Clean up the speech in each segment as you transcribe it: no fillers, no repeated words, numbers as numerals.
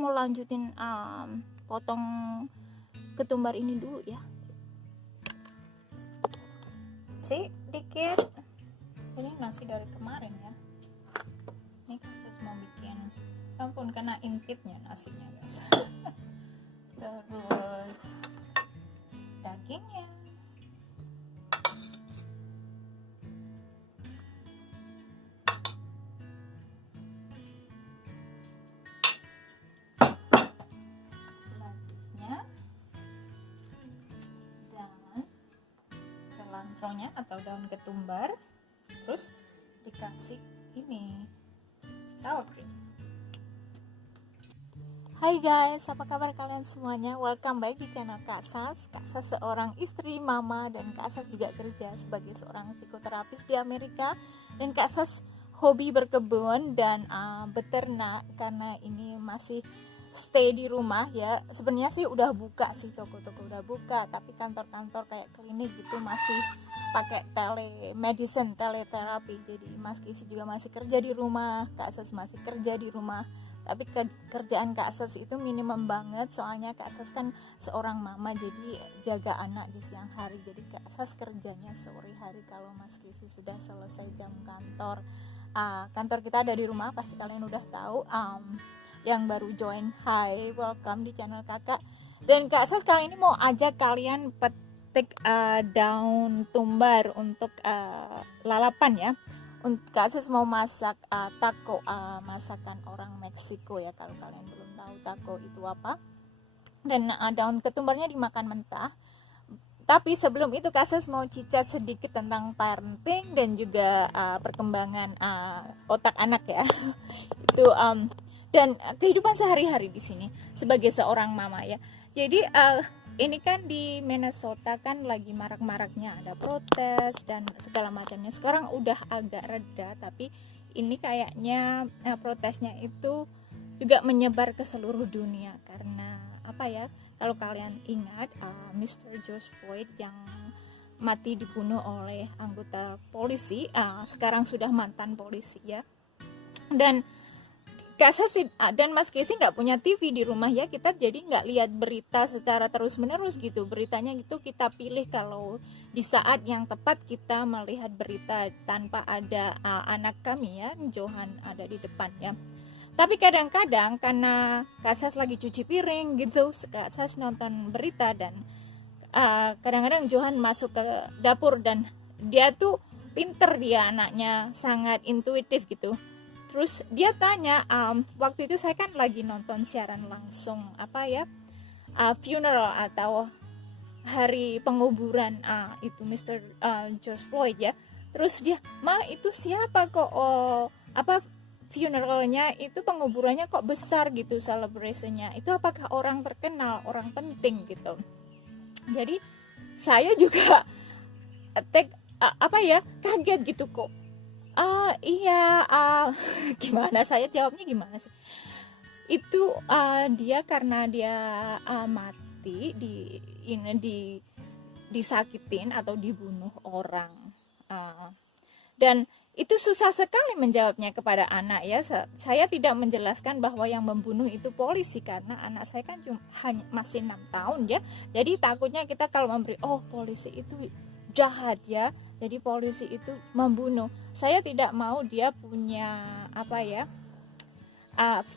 mau lanjutin potong ketumbar ini dulu ya. Dikit ini nasi dari kemarin ya. Ini kan saya mau bikin, ampun kena intipnya nasinya guys. Terus dagingnya, selanjutnya dan selantronya atau daun ketumbar, terus dikasih ini sour cream. Hai guys, apa kabar kalian semuanya? Welcome back di channel Kak Sas. Kak Sas seorang istri, mama, dan Kak Sas juga kerja sebagai seorang psikoterapis di Amerika. Dan Kak Sas hobi berkebun dan beternak karena ini masih stay di rumah ya. Sebenarnya sih udah buka sih, toko-toko udah buka, tapi kantor-kantor kayak klinik gitu masih pakai telemedicine, teleterapi. Jadi Mas Kisi juga masih kerja di rumah, Kak Sas masih kerja di rumah. Tapi kerjaan Kak Sas itu minimum banget, soalnya Kak Sas kan seorang mama, jadi jaga anak di siang hari. Jadi Kak Sas kerjanya sore hari kalau Mas Kisi sudah selesai jam kantor. Kantor kita ada di rumah, pasti kalian udah tahu. Yang baru join, hi, welcome di channel kakak. Dan Kak Sas kali ini mau ajak kalian petik daun tumbar untuk lalapan ya. Kak Sas mau masak taco, masakan orang Meksiko ya, kalau kalian belum tahu taco itu apa. Dan daun ketumbarnya dimakan mentah. Tapi sebelum itu Kak Sas mau cicat sedikit tentang parenting dan juga perkembangan otak anak ya. Itu dan kehidupan sehari-hari di sini sebagai seorang mama ya. Jadi ini kan di Minnesota kan lagi marak-maraknya ada protes dan segala macamnya. Sekarang udah agak reda, tapi ini kayaknya protesnya itu juga menyebar ke seluruh dunia karena apa ya? Kalau kalian ingat Mr. George Floyd yang mati dibunuh oleh anggota polisi, sekarang sudah mantan polisi ya. Dan Kak Sas dan Mas Kesi nggak punya TV di rumah ya, kita jadi nggak lihat berita secara terus menerus gitu. Beritanya itu kita pilih kalau di saat yang tepat kita melihat berita tanpa ada anak kami ya, Johan ada di depan ya. Tapi kadang-kadang karena Kak Sas lagi cuci piring gitu, Kak Sas nonton berita dan kadang-kadang Johan masuk ke dapur dan dia tuh pinter, dia anaknya sangat intuitif gitu. Terus dia tanya, waktu itu saya kan lagi nonton siaran langsung apa ya, funeral atau hari penguburan itu Mr. George Floyd ya. Terus dia, ma itu siapa kok apa funeralnya itu, penguburannya kok besar gitu celebrationnya, itu apakah orang terkenal, orang penting gitu. Jadi saya juga kaget gitu kok. Iya, gimana saya jawabnya gimana sih? Itu dia karena dia mati disakitin atau dibunuh orang, dan itu susah sekali menjawabnya kepada anak ya. Saya tidak menjelaskan bahwa yang membunuh itu polisi karena anak saya kan masih 6 tahun ya. Jadi takutnya kita kalau memberi polisi itu jahat ya, jadi polisi itu membunuh. Saya tidak mau dia punya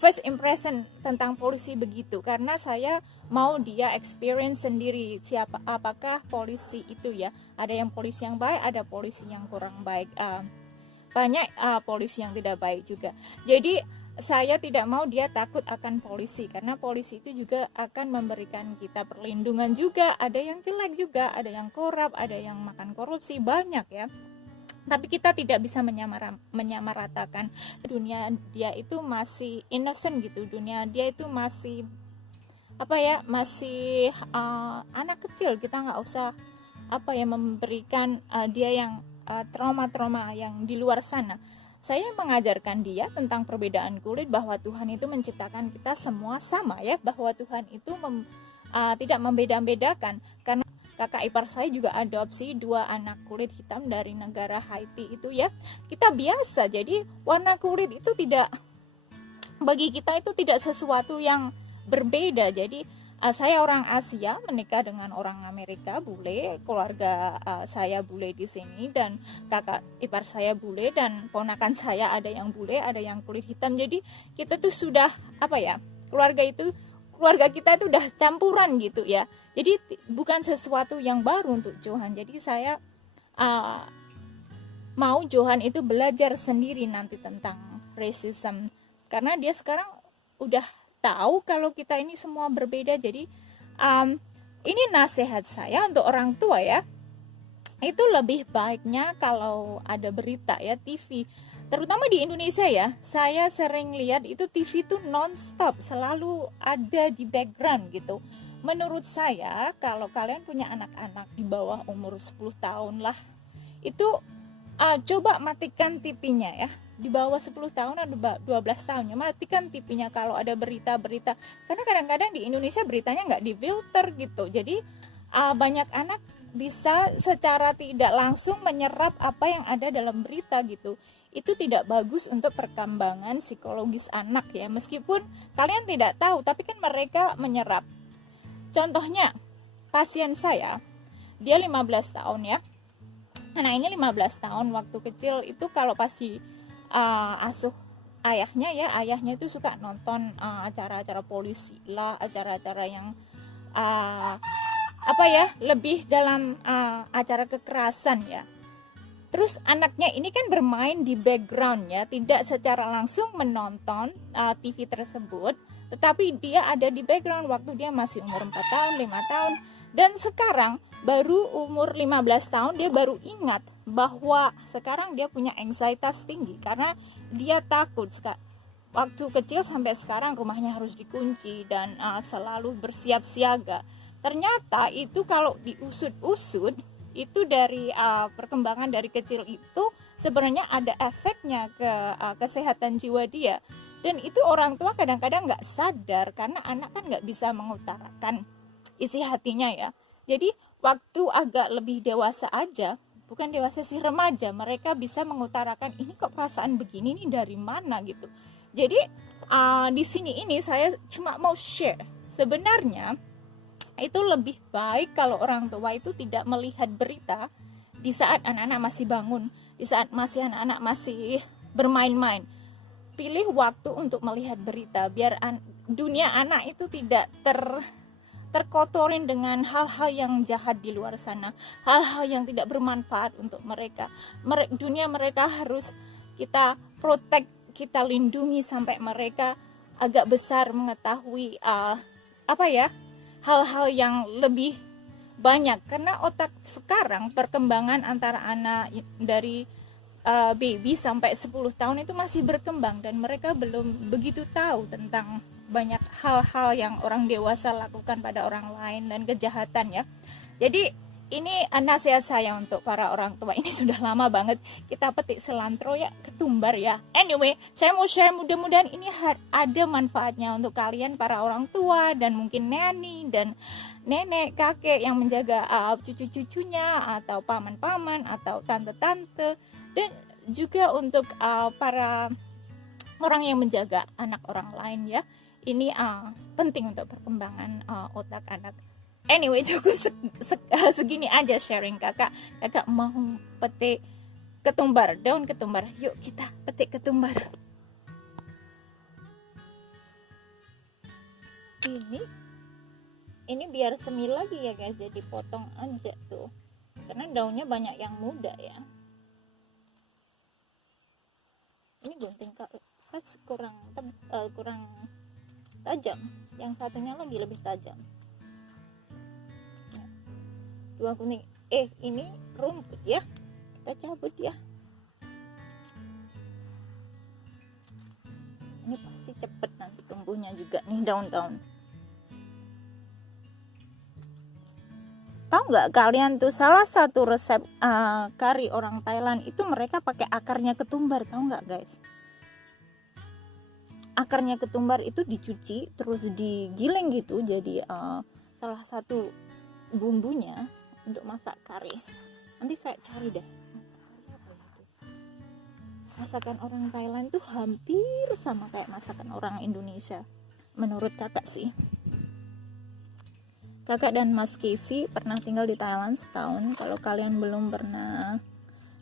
first impression tentang polisi begitu, karena saya mau dia experience sendiri apakah polisi itu ya. Ada yang polisi yang baik, ada polisi yang kurang baik, banyak polisi yang tidak baik juga. Jadi saya tidak mau dia takut akan polisi, karena polisi itu juga akan memberikan kita perlindungan juga. Ada yang jelek juga, ada yang korup, ada yang makan korupsi, banyak ya. Tapi kita tidak bisa menyamaratakan. Dunia dia itu masih innocent gitu, dunia dia itu masih masih anak kecil. Kita nggak usah memberikan dia yang trauma-trauma yang di luar sana. Saya mengajarkan dia tentang perbedaan kulit, bahwa Tuhan itu menciptakan kita semua sama ya, bahwa Tuhan itu tidak membeda-bedakan. Karena kakak ipar saya juga adopsi 2 anak kulit hitam dari negara Haiti itu ya. Kita biasa, jadi warna kulit itu tidak bagi kita itu tidak sesuatu yang berbeda. Jadi saya orang Asia menikah dengan orang Amerika, bule, keluarga saya bule di sini, dan kakak ipar saya bule, dan ponakan saya ada yang bule, ada yang kulit hitam. Jadi kita tuh sudah keluarga kita itu udah campuran gitu ya. Jadi bukan sesuatu yang baru untuk Johan. Jadi saya mau Johan itu belajar sendiri nanti tentang racism, karena dia sekarang udah tahu kalau kita ini semua berbeda. Jadi ini nasihat saya untuk orang tua ya, itu lebih baiknya kalau ada berita ya, TV, terutama di Indonesia ya, saya sering lihat itu TV itu non-stop, selalu ada di background gitu. Menurut saya kalau kalian punya anak-anak di bawah umur 10 tahun lah, itu coba matikan TV-nya ya. Di bawah 10 tahun atau 12 tahunnya, matikan TV-nya kalau ada berita-berita, karena kadang-kadang di Indonesia beritanya nggak difilter gitu. Jadi banyak anak bisa secara tidak langsung menyerap apa yang ada dalam berita gitu. Itu tidak bagus untuk perkembangan psikologis anak ya, meskipun kalian tidak tahu, tapi kan mereka menyerap. Contohnya pasien saya, dia 15 tahun ya. Anak ini 15 tahun, waktu kecil itu kalau pasti asuh ayahnya ya, ayahnya itu suka nonton acara-acara polisi lah, acara-acara yang lebih dalam acara kekerasan ya. Terus anaknya ini kan bermain di background ya, tidak secara langsung menonton TV tersebut, tetapi dia ada di background waktu dia masih umur 4 tahun, 5 tahun. Dan sekarang baru umur 15 tahun dia baru ingat bahwa sekarang dia punya anxietas tinggi karena dia takut. Waktu kecil sampai sekarang rumahnya harus dikunci dan selalu bersiap siaga. Ternyata itu kalau diusut-usut, itu dari perkembangan dari kecil itu sebenarnya ada efeknya ke kesehatan jiwa dia. Dan itu orang tua kadang-kadang nggak sadar karena anak kan nggak bisa mengutarakan isi hatinya ya. Jadi waktu agak lebih dewasa aja, bukan dewasa sih, remaja, mereka bisa mengutarakan ini kok perasaan begini nih dari mana gitu. Jadi di sini ini saya cuma mau share, sebenarnya itu lebih baik kalau orang tua itu tidak melihat berita di saat anak-anak masih bangun, di saat anak-anak masih bermain-main. Pilih waktu untuk melihat berita biar dunia anak itu tidak terkotorin dengan hal-hal yang jahat di luar sana, hal-hal yang tidak bermanfaat untuk mereka. Dunia mereka harus kita protect, kita lindungi sampai mereka agak besar mengetahui hal-hal yang lebih banyak. Karena otak sekarang perkembangan antara anak dari baby sampai 10 tahun itu masih berkembang dan mereka belum begitu tahu tentang banyak hal-hal yang orang dewasa lakukan pada orang lain dan kejahatan ya. Jadi ini nasihat saya untuk para orang tua. Ini sudah lama banget kita petik selantro ya, ketumbar ya. Anyway, saya mau share, mudah-mudahan ini ada manfaatnya untuk kalian para orang tua dan mungkin neni dan nenek, kakek yang menjaga cucu-cucunya atau paman-paman atau tante-tante, dan juga untuk para orang yang menjaga anak orang lain ya. Ini penting untuk perkembangan otak anak. Anyway, cukup segini aja sharing kakak. Kakak mau petik ketumbar, daun ketumbar. Yuk kita petik ketumbar. Ini biar semi lagi ya guys, jadi potong aja tuh. Karena daunnya banyak yang muda ya. Ini gunting khas kurang tajam, yang satunya lagi lebih tajam. Dua kuning. Ini rumput ya, kita cabut ya. Ini pasti cepet nanti tumbuhnya juga nih daun-daun. Tahu nggak kalian tuh salah satu resep kari orang Thailand itu mereka pakai akarnya ketumbar, tahu nggak guys? Akarnya ketumbar itu dicuci terus digiling gitu, jadi salah satu bumbunya untuk masak kari. Nanti saya cari deh. masakan orang Thailand tuh hampir sama kayak masakan orang Indonesia menurut kakak sih. Kakak dan Mas Casey pernah tinggal di Thailand setahun. Kalau kalian belum pernah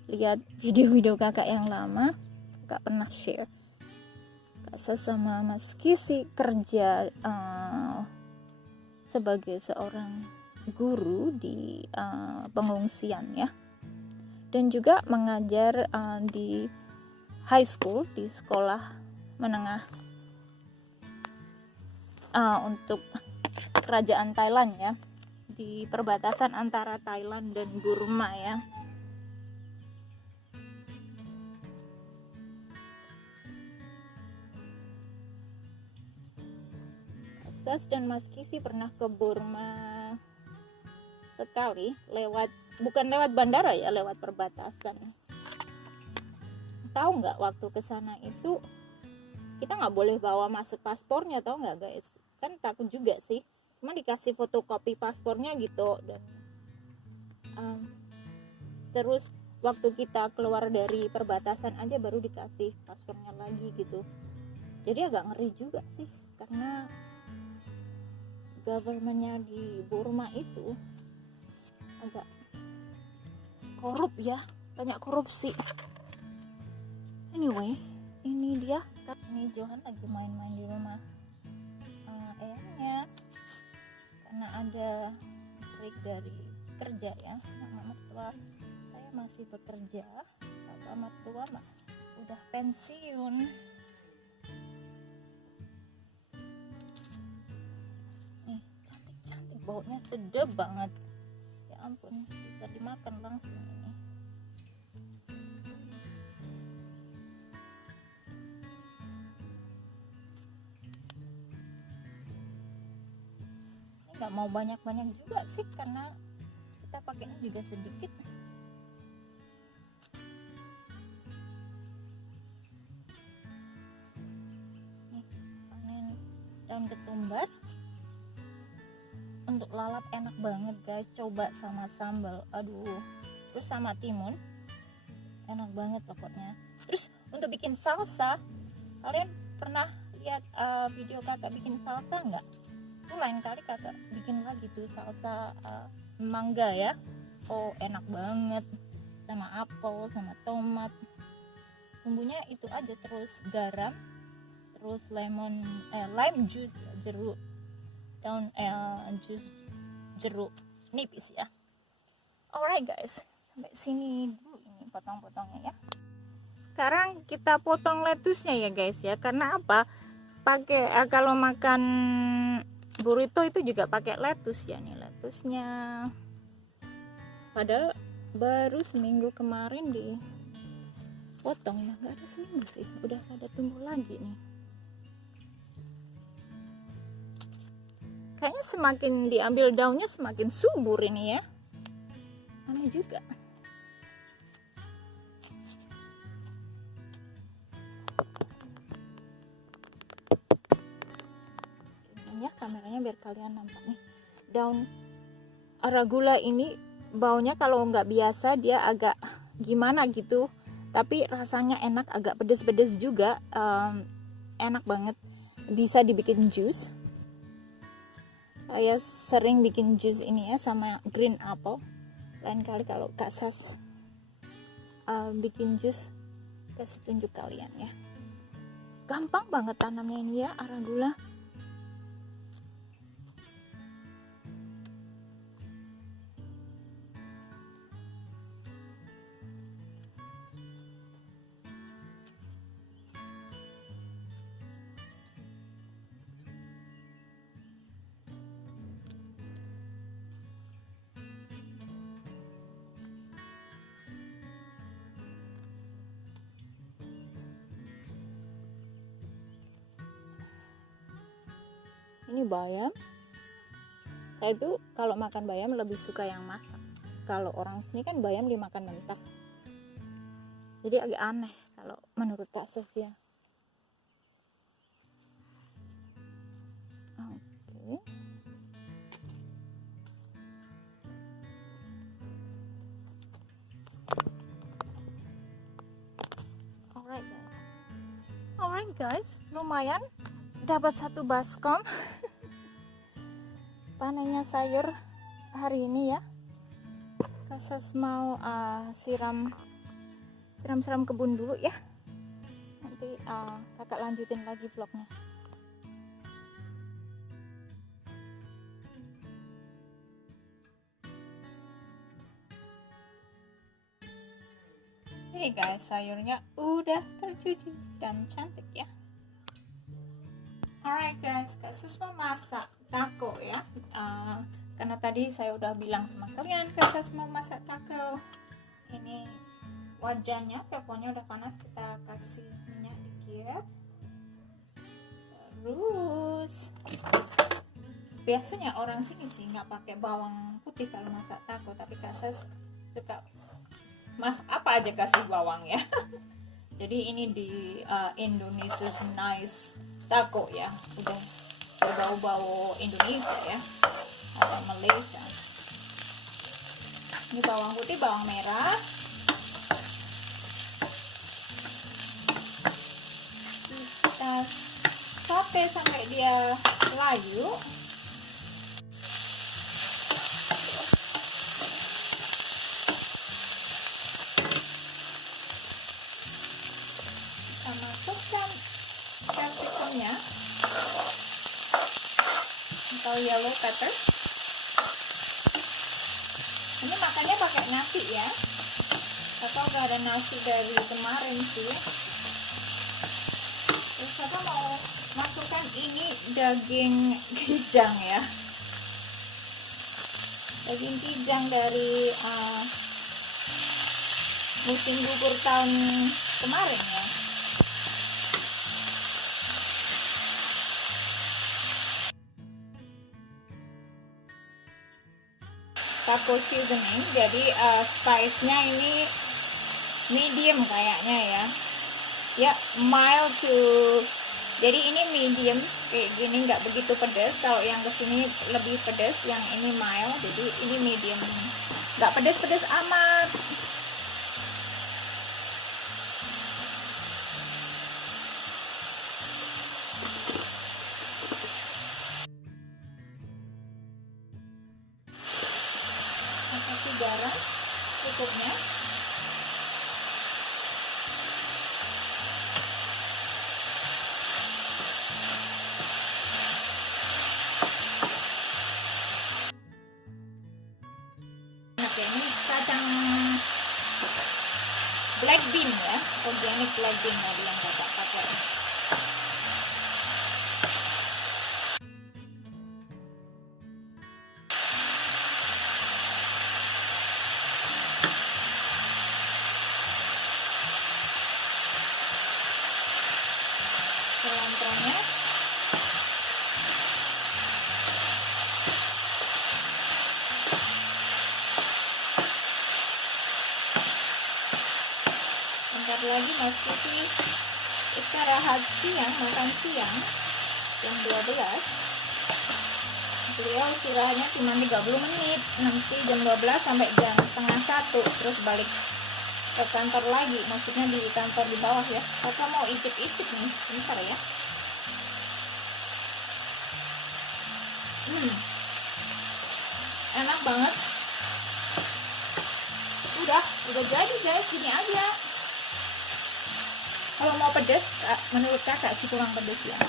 lihat video-video kakak yang lama, kakak pernah share. Kak sama Mas Casey kerja sebagai seorang guru di pengungsian ya, dan juga mengajar di high school, di sekolah menengah untuk kerajaan Thailand ya, di perbatasan antara Thailand dan Burma ya. Sas dan Mas Kisi pernah ke Burma sekali, bukan lewat bandara ya, lewat perbatasan. Tahu nggak, waktu ke sana itu kita nggak boleh bawa masuk paspornya, tahu nggak guys? Kan takut juga sih, cuma dikasih fotokopi paspornya gitu. Dan terus waktu kita keluar dari perbatasan aja baru dikasih paspornya lagi gitu. Jadi agak ngeri juga sih, karena governmentnya di Burma itu agak korup ya, banyak korupsi. Anyway, ini dia, ini Johan lagi main-main di rumah eyangnya karena ada break dari kerja ya. Mama mertua saya masih bekerja, papa mertua mah udah pensiun. Nih, cantik-cantik, baunya sedap banget. Ya ampun, bisa dimakan langsung ini. Nggak mau banyak-banyak juga sih, karena kita pakainya juga sedikit. Nih, panen daun ketumbar untuk lalap enak banget guys, coba sama sambal, aduh, terus sama timun, enak banget pokoknya. Terus untuk bikin salsa, kalian pernah lihat video kakak bikin salsa nggak? Itu lain kali kakak bikin lagi tuh salsa mangga ya. Oh enak banget, sama apel, sama tomat. Bumbunya itu aja, terus garam, terus lime juice, jeruk, daun jus jeruk nipis ya. Alright guys, sampai sini dulu ini potong-potongnya ya. Sekarang kita potong lettuce-nya ya guys ya. Karena apa? Pakai kalau makan burrito itu juga pakai lettuce ya. Nih lettuce-nya, padahal baru seminggu kemarin dipotong ya, nggak ada seminggu sih, udah pada tumbuh lagi nih. Kayaknya semakin diambil daunnya semakin subur ini ya, aneh juga. Ya kameranya biar kalian nampak nih, daun arugula ini baunya kalau nggak biasa dia agak gimana gitu, tapi rasanya enak, agak pedes-pedes juga, enak banget, bisa dibikin jus. Saya sering bikin jus ini ya sama green apple. Lain kali kalau Kak Sas bikin jus, kasih tunjuk kalian ya. Gampang banget tanamnya ini ya, arugula. Ini bayam. Saya itu kalau makan bayam lebih suka yang masak. Kalau orang sini kan bayam dimakan mentah, jadi agak aneh kalau menurut Kak Ses ya. Oke. Alright guys, lumayan dapat satu baskom panennya sayur hari ini ya. Kasas mau siram kebun dulu ya. Nanti kakak lanjutin lagi vlognya. Ini guys, sayurnya udah tercuci dan cantik ya. Alright guys, Kak Sus mau masak taco ya. Karena tadi saya udah bilang sama kalian Kak Sus mau masak taco. Ini wajannya, teponnya udah panas, kita kasih minyak dikit. Terus biasanya orang sini sih nggak pakai bawang putih kalau masak taco, tapi Kak Sus suka masak apa aja kasih bawang ya. Jadi ini di Indonesia nice taco ya, udah berbau-bau Indonesia ya, atau Malaysia. Ini bawang putih, bawang merah, kita saute sampai dia layu. Kita masukkan capsicumnya atau yellow pepper. Ini makannya pakai nasi ya, atau gak ada nasi dari kemarin sih. Terus saya mau masukkan ini daging kijang ya, daging kijang dari musim gugur tahun kemarin ya. Taco seasoning, jadi spice-nya ini medium kayaknya ya. Ya, mild to, jadi ini medium kayak gini, nggak begitu pedas. Kalau yang kesini lebih pedas, yang ini mild, jadi ini medium, nggak pedas-pedas amat. Kasih garam cukupnya. Oke, ini kacang black bean ya, organic black bean tadi yang kakak pakai. Cilantronya, bentar lagi Mas Putih istirahat siang, makan siang jam 12. Beliau istirahatnya cuma 30 menit, nanti jam 12 sampai jam setengah 1 terus balik ke kantor lagi, maksudnya di kantor di bawah ya. Kakak mau icip-icip nih, bentar ya. Enak banget. Udah jadi guys, gini aja. Kalau mau pedas, menurut kakak sih kurang pedas ya.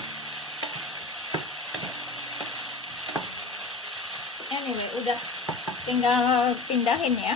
Anyway, udah tinggal pindahin ya.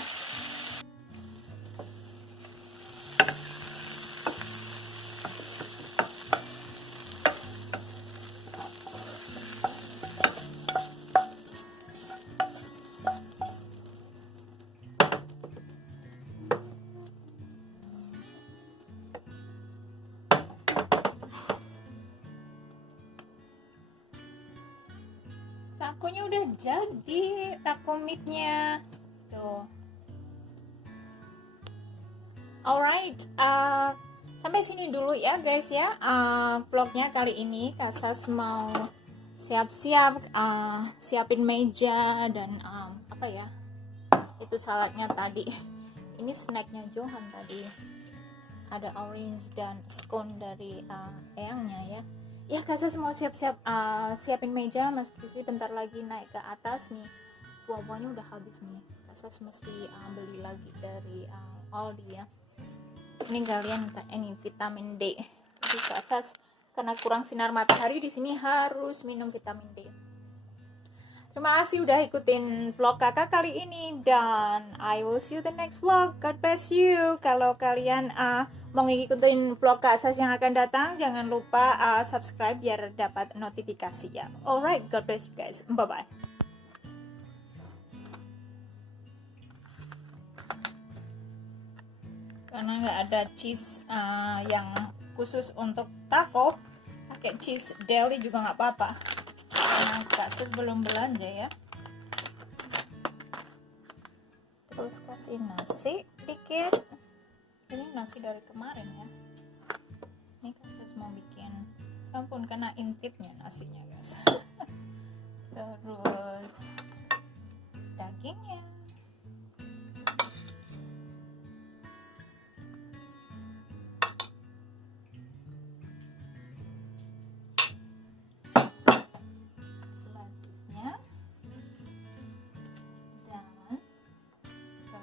Takonya udah jadi, taco meatnya tuh. Alright, sampai sini dulu ya guys ya, vlognya kali ini. Kasas mau siap-siap, siapin meja dan apa ya, itu saladnya tadi, ini snacknya Johan tadi. ada orange dan scone dari eyangnya ya. Ya Kak Sas mau siap-siap siapin meja, Mas Krisi bentar lagi naik ke atas nih. Buah-buahnya udah habis nih. Kak Sas mesti beli lagi dari Aldi ya. Ini kalian ini vitamin D. Jadi Kak Sas karena kurang sinar matahari di sini harus minum vitamin D. Terima kasih udah ikutin vlog kakak kali ini, dan I will see you the next vlog. God bless you. Kalau kalian mau ngikutin vlog Kak Sas yang akan datang, jangan lupa subscribe biar dapat notifikasi ya. Alright, God bless you guys. Bye bye. Karena nggak ada cheese yang khusus untuk taco, pakai cheese deli juga nggak apa-apa. Nah, Kak Sus belum belanja ya. Terus kasih nasi dikit. Ini nasi dari kemarin ya. Ini Kak Sus mau bikin, ampun kena intipnya nasinya guys. Terus dagingnya.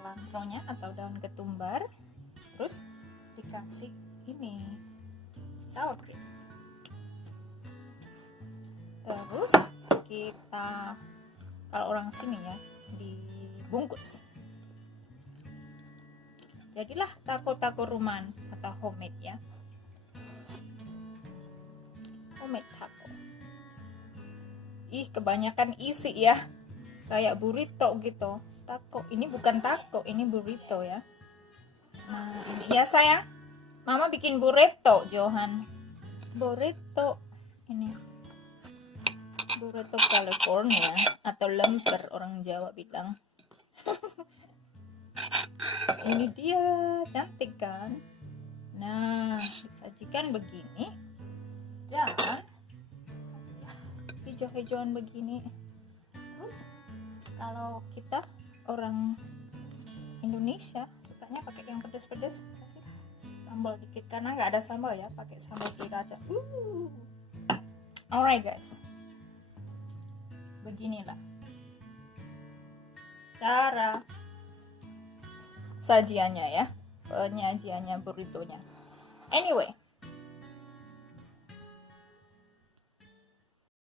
Cilantronya atau daun ketumbar, terus dikasih ini sour cream, terus kita kalau orang sini ya dibungkus. Jadilah taco rumahan atau homemade ya, homemade taco. Ih kebanyakan isi ya, kayak burrito gitu. Taco ini bukan taco, ini burrito ya. Nah ini ya sayang, mama bikin burrito Johan. Burrito ini burrito California atau lemper orang Jawa bilang. Ini dia, cantik kan. Nah disajikan begini dan hijau-hijauan begini. Terus kalau kita orang Indonesia sukanya pakai yang pedas-pedas, kasih sambal dikit karena nggak ada sambal ya, pakai sambal sriracha. Alright guys, beginilah cara sajiannya ya, penyajiannya burritonya. Anyway,